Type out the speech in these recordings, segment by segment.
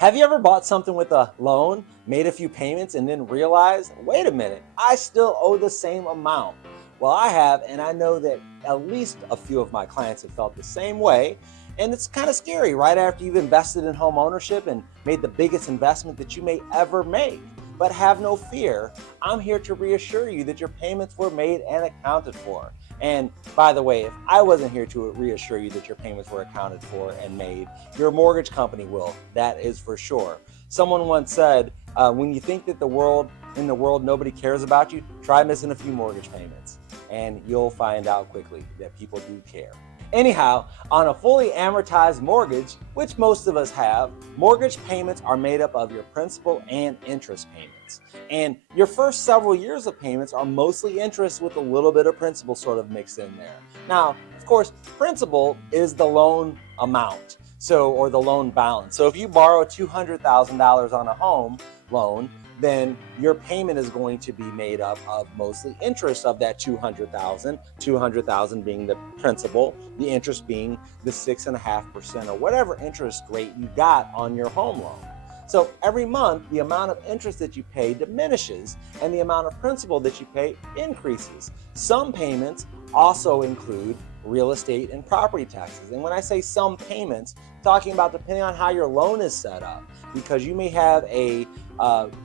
Have you ever bought something with a loan, made a few payments, and then realized, wait a minute, I still owe the same amount? Well, I have, and I know that at least a few of my clients have felt the same way. And it's kind of scary right after you've invested in home ownership and made the biggest investment that you may ever make. But have no fear. I'm here to reassure you that your payments were made and accounted for. And by the way, if I wasn't here to reassure you that your payments were accounted for and made, your mortgage company will. That is for sure. Someone once said, when you think that in the world nobody cares about you, try missing a few mortgage payments, and you'll find out quickly that people do care. Anyhow, on a fully amortized mortgage, which most of us have, mortgage payments are made up of your principal and interest payments. And your first several years of payments are mostly interest with a little bit of principal sort of mixed in there. Now, of course, principal is the loan amount, or the loan balance. So if you borrow $200,000 on a home loan, then your payment is going to be made up of mostly interest of that 200,000 being the principal, the interest being the 6.5% or whatever interest rate you got on your home loan. So every month, the amount of interest that you pay diminishes and the amount of principal that you pay increases. Some payments also include real estate and property taxes. And when I say some payments, I'm talking about depending on how your loan is set up, because you may have a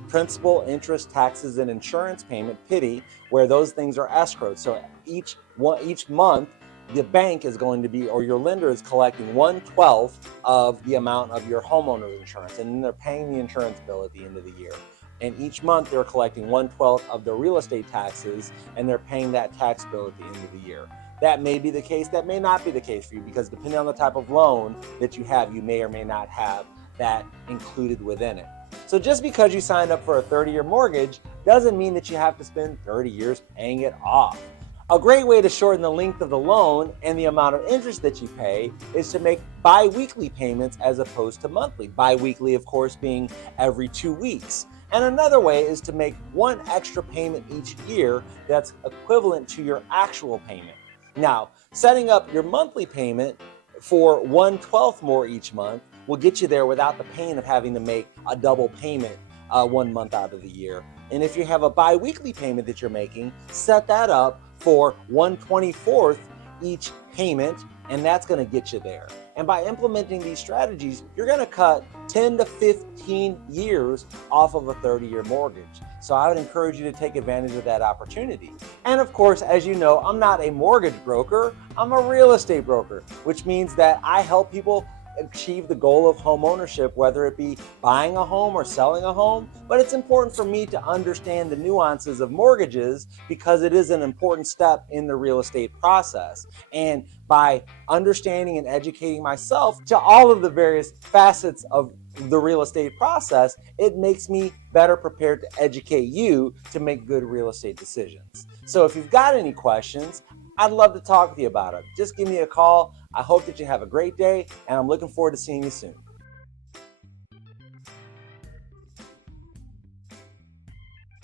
principal, interest, taxes, and insurance payment, PITI, where those things are escrowed. So each month, the bank is going to be, or your lender is collecting 1/12 of the amount of your homeowner's insurance, and then they're paying the insurance bill at the end of the year. And each month they're collecting 1/12 of the real estate taxes, and they're paying that tax bill at the end of the year. That may be the case, that may not be the case for you, because depending on the type of loan that you have, you may or may not have that included within it. So just because you signed up for a 30-year mortgage doesn't mean that you have to spend 30 years paying it off. A great way to shorten the length of the loan and the amount of interest that you pay is to make bi-weekly payments as opposed to monthly. Bi-weekly, of course, being every 2 weeks. And another way is to make one extra payment each year that's equivalent to your actual payment. Now, setting up your monthly payment for 1/12 more each month will get you there without the pain of having to make a double payment 1 month out of the year. And if you have a bi-weekly payment that you're making, set that up for 1/24 each payment, and that's going to get you there. And by implementing these strategies, you're going to cut 10 to 15 years off of a 30-year mortgage. So I would encourage you to take advantage of that opportunity. And of course, as you know, I'm not a mortgage broker, I'm a real estate broker, which means that I help people achieve the goal of home ownership, whether it be buying a home or selling a home. But it's important for me to understand the nuances of mortgages because it is an important step in the real estate process. And by understanding and educating myself to all of the various facets of the real estate process, it makes me better prepared to educate you to make good real estate decisions. So if you've got any questions, I'd love to talk with you about it. Just give me a call. I hope that you have a great day, and I'm looking forward to seeing you soon.